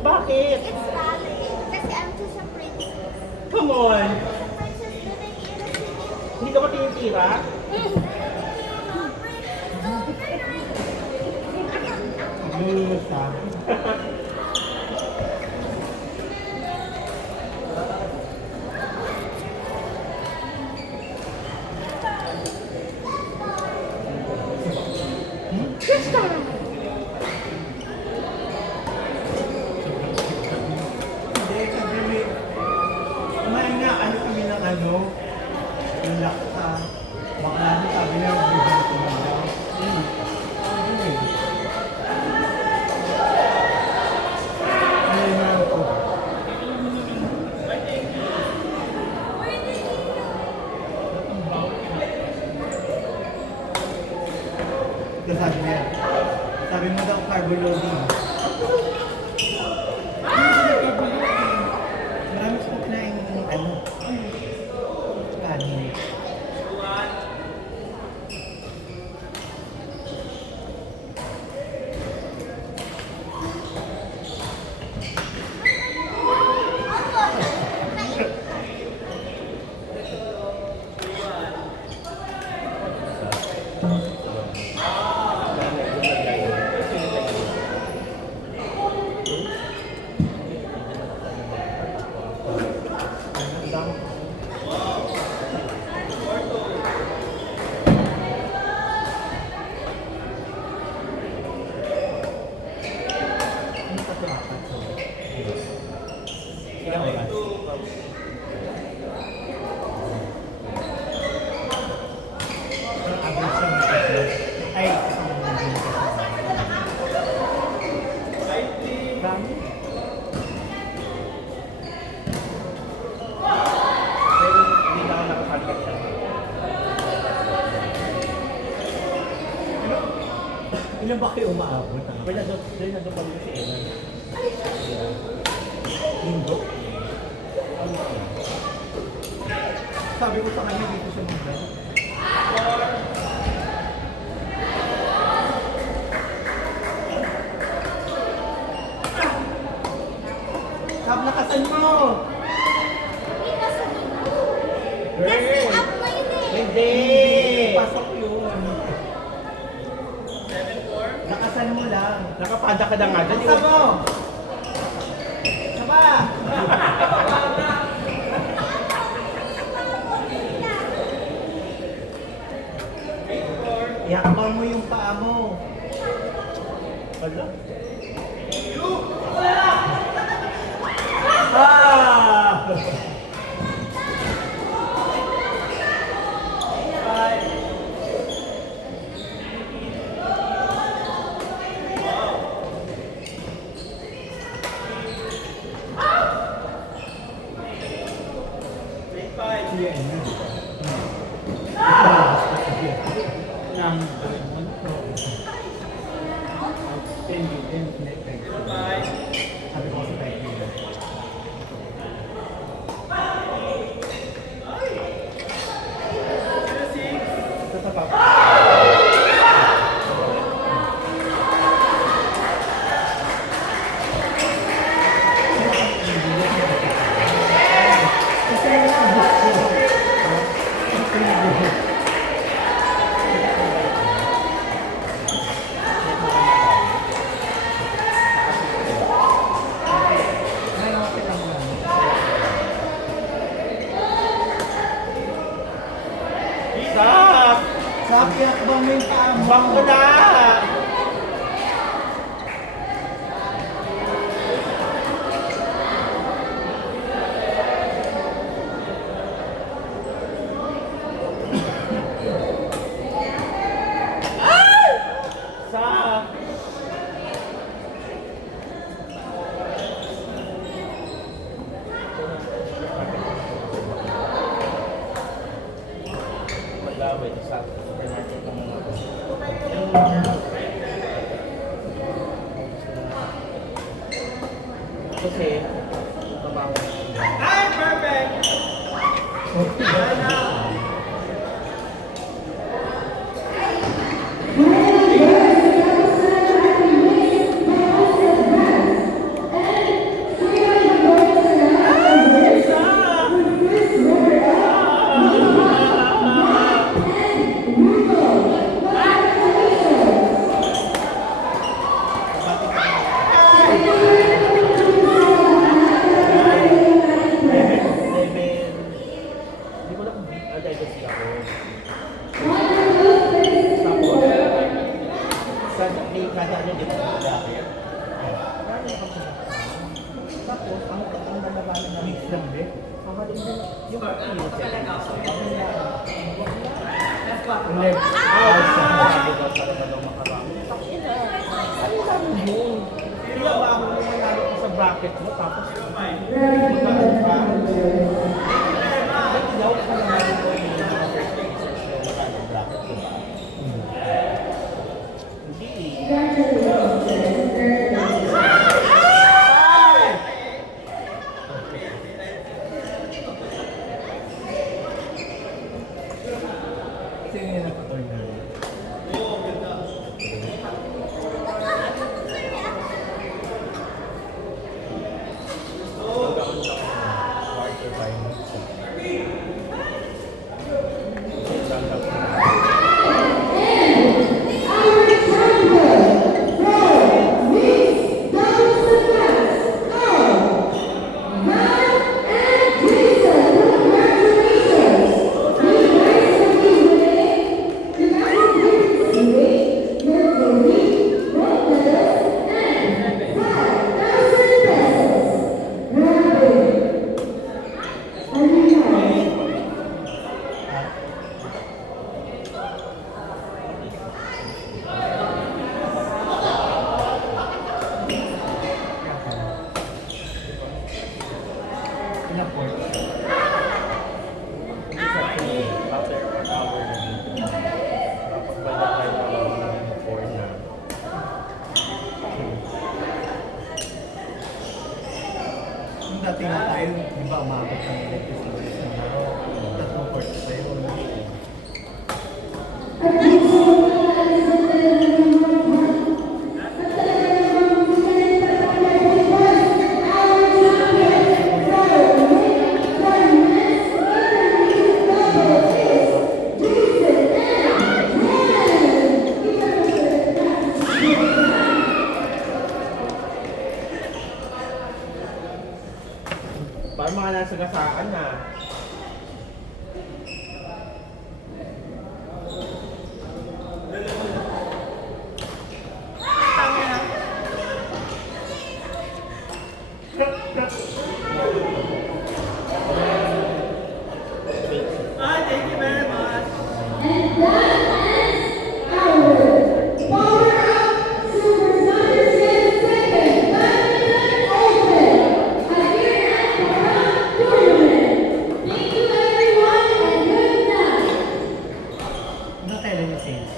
Bakit? It's valid. Kasi I'm just a princess. Come on. Princess living in a city. Hindi ka ba tinitira? Lulus ha. Fiesta! Hindi, sabi may... Kumain nga, ano kami ng ano? Yung laksa. Bakla na sabi na, bigyan ko na lang. Ano na ako? Ito sabi niya. Sabi mo daw carbo loading. Marami sa kinain ng ano. Kanin. Ilang oras? Ay, dami. Pero hindi na ako nakapagkat siya. Ilan ba kayo umaabot? Wala doon pa rin si Elan. Linggo? Sabi ko sa kanya dito sa mga Sab, lakasan mo! Kasi up mo yun eh. Hindi! Pasok yun. Lakasan mo lang. Nakapada ka na nga dyan. Lakasan mo! Saba! Iakbang mo yung paa mo. Wala. Ah! Sabi ko sa tayo nila. Ito sa papa. Stop! Sabi akbang mo yung paa mo. Bang ko na! Stop! Magawin sa supermarket ng mga kasi trabaho. Ay, perfect! lang, be. Kakalim din. Yung Ulit. sabi daw talaga daw makarami. Ano lang yun? Kaya ba ako naman nanalo ko sa bracket mo tapos magkaan pa? Ba't daw ka naman ko yung mga first placers yung magkano bracket ko ba? Hindi. Sino yung nakatoy na? Quarter finals. Ilang points? After an hour na dito. Tapos by the time na 4 na. Yung dati nga tayo, di ba umabot ng electric service ng araw? Tatlong course tayo. Parang mga nasa gasaan na. Thank you very much. And that ends our power-up Super Sonic second badminton open here at Power-Up Tournament. Thank you everyone and good night. Ano kailan yung sales?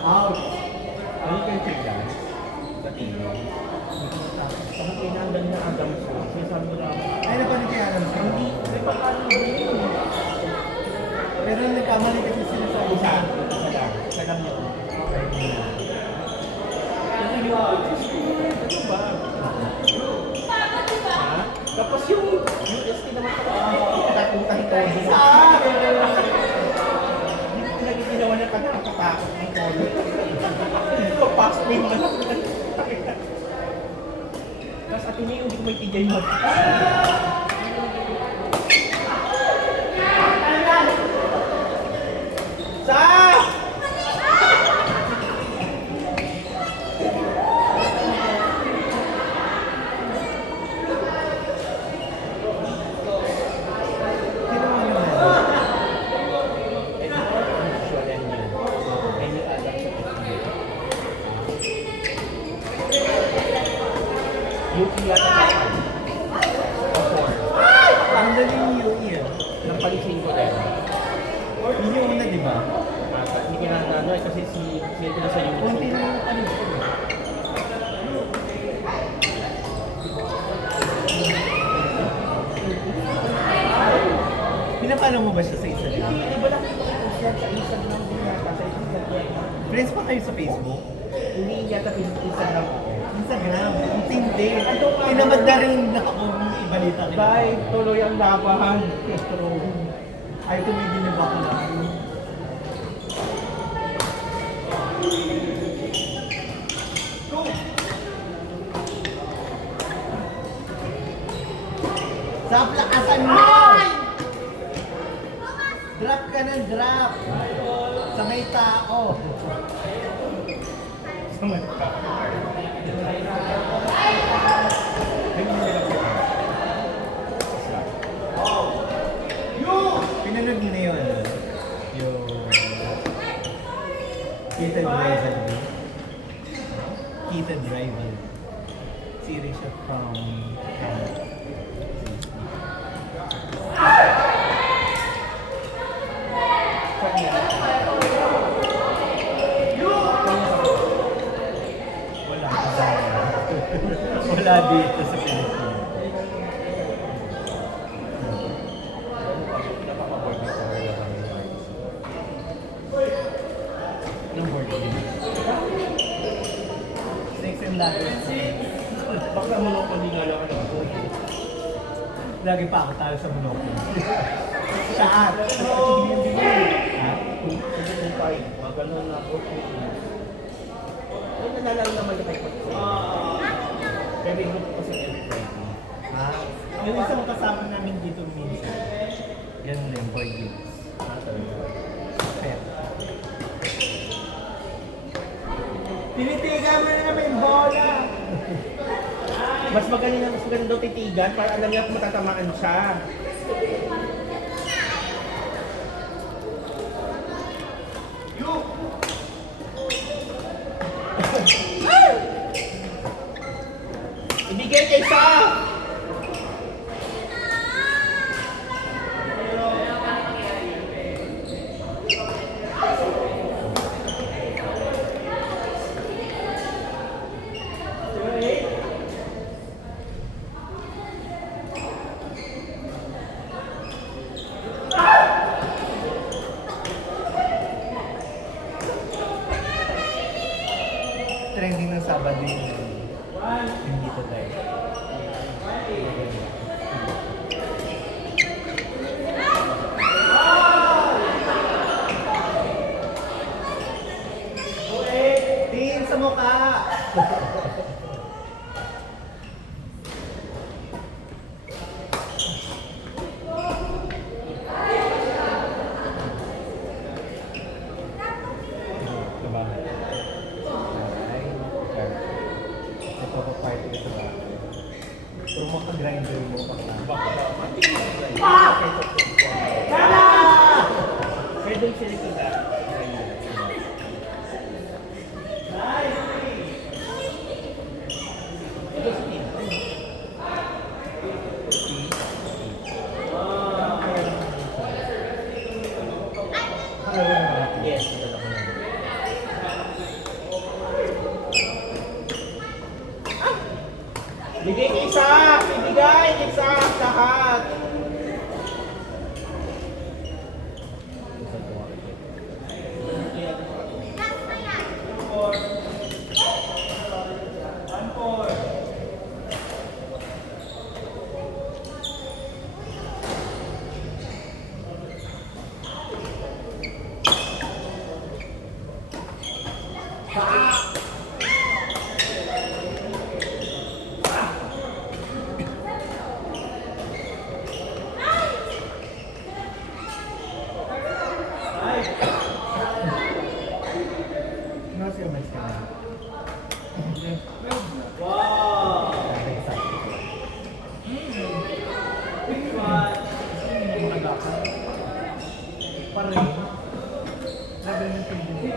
Ouch! Ano yung tignan? Sa TV. Saka pinandan niya Adam so. Sinasabi ko lang. Ay, napanood kay Adam siya. Hindi. May pakano din. Pero nagkamali kasi sila sa Isa. Isa lang. Isa lang yun. Kasi yung ano ba? Ha? Tapos yung UST naman pala. Takutang todo. Hindi ko nagiginawa niya kanya. Nakatakot ng todo. Papasok mo yung mga tapos atin niya yung hindi ko may tigay mo. Sa! Sino mo naman? Yuki yata kapal. Ang daling yung ear. Napalisin ko din. Yun yung una, di ba? Hindi ko na ano eh, kasi si ito na sa Kunti YouTube. na yung ano ko. Pinapalo mo ba siya sa isa Hindi, lang? iba lang ito siya sa Instagram din yata. Sa Instagram. Friends pa kayo sa Facebook? Hindi yata Instagram ako. Instagram. Ang tindi. Tinamad na rin na ako ibalita kita. Bye, tuloy ang labahan. Ay, tumigil na ba ako na? Sa plakasan mo! Drop ka ng drop. Sa may tao. Sa may tao. Pinanood niyo na yun. Yung Heated Rivalry. Heated Rivalry. Series siya from wala dito sa Pilipinas. Ng board game. Snakes and ladders. Baka monopoly nga lang ako. Lagi pa ako talo sa Monopoly. Saan? Ha? Mga ganun na ako. Ay, nanalaro naman yung kay Pagso. Every group ko kasi every Friday. Ha? Yung isang kasama namin dito minsan. Yan na yung board games. Talaga. Kaya. Tinitigan mo na naman yung bola! Mas maganda daw titigan para alam niya kung matatamaan siya. Ibigay kay Sam! Trending ng Sabado yun. Yung dito tayo. Tingin sa mukha! Diba? Ito ko party ko sa bahay. Pero maka-grinder mo pa na. Kaya doon sila sila. Ito si Tim. Yes, ito ako na. Bigay kay Sak! Ibigay kay Sak lahat! Last na yan. No, siya mas ka na. Parang sabi ng pindig.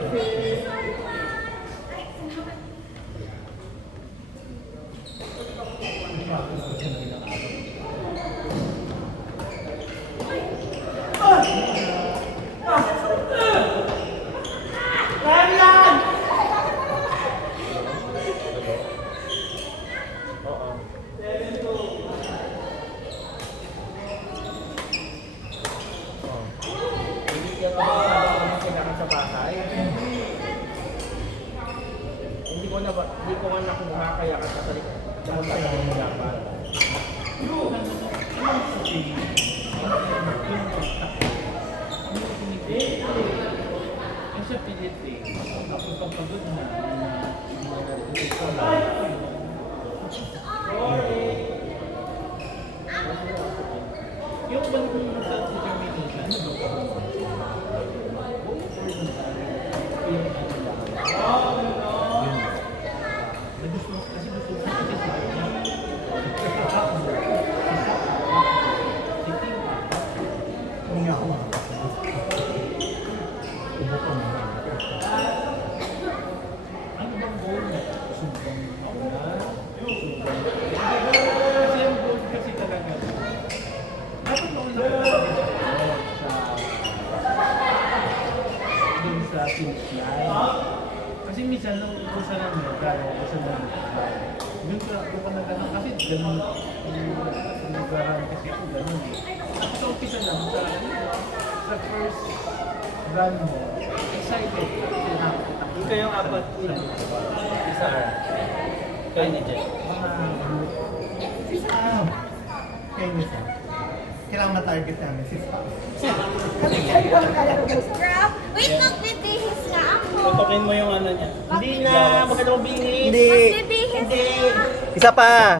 Oo. Hindi ka ba kailangan sa bahay? Hindi ko nga nakuha kaya kasasalik. Pumunta na rin mula para. Yung sa Philippines, tapos pagpagod na, yung bang sa determination, ano ba? finish line. Kasi minsan nung usa na mo, kaya usa na mo. Doon ka nag-ano kasi ganun yung lugaran kasi ako ganun eh. So umpisa lang sa first run mo, excited. Yung kayong apat, isa. Kayo ni Jen. Mga group. Kaya nisa. Kailangan ma-target namin si Spock. Scrap. Wait, magbibihis nga ako. Tutukin mo yung ano niya. Hindi na, maganda mong bingit. Magbibihis nga. Isa pa.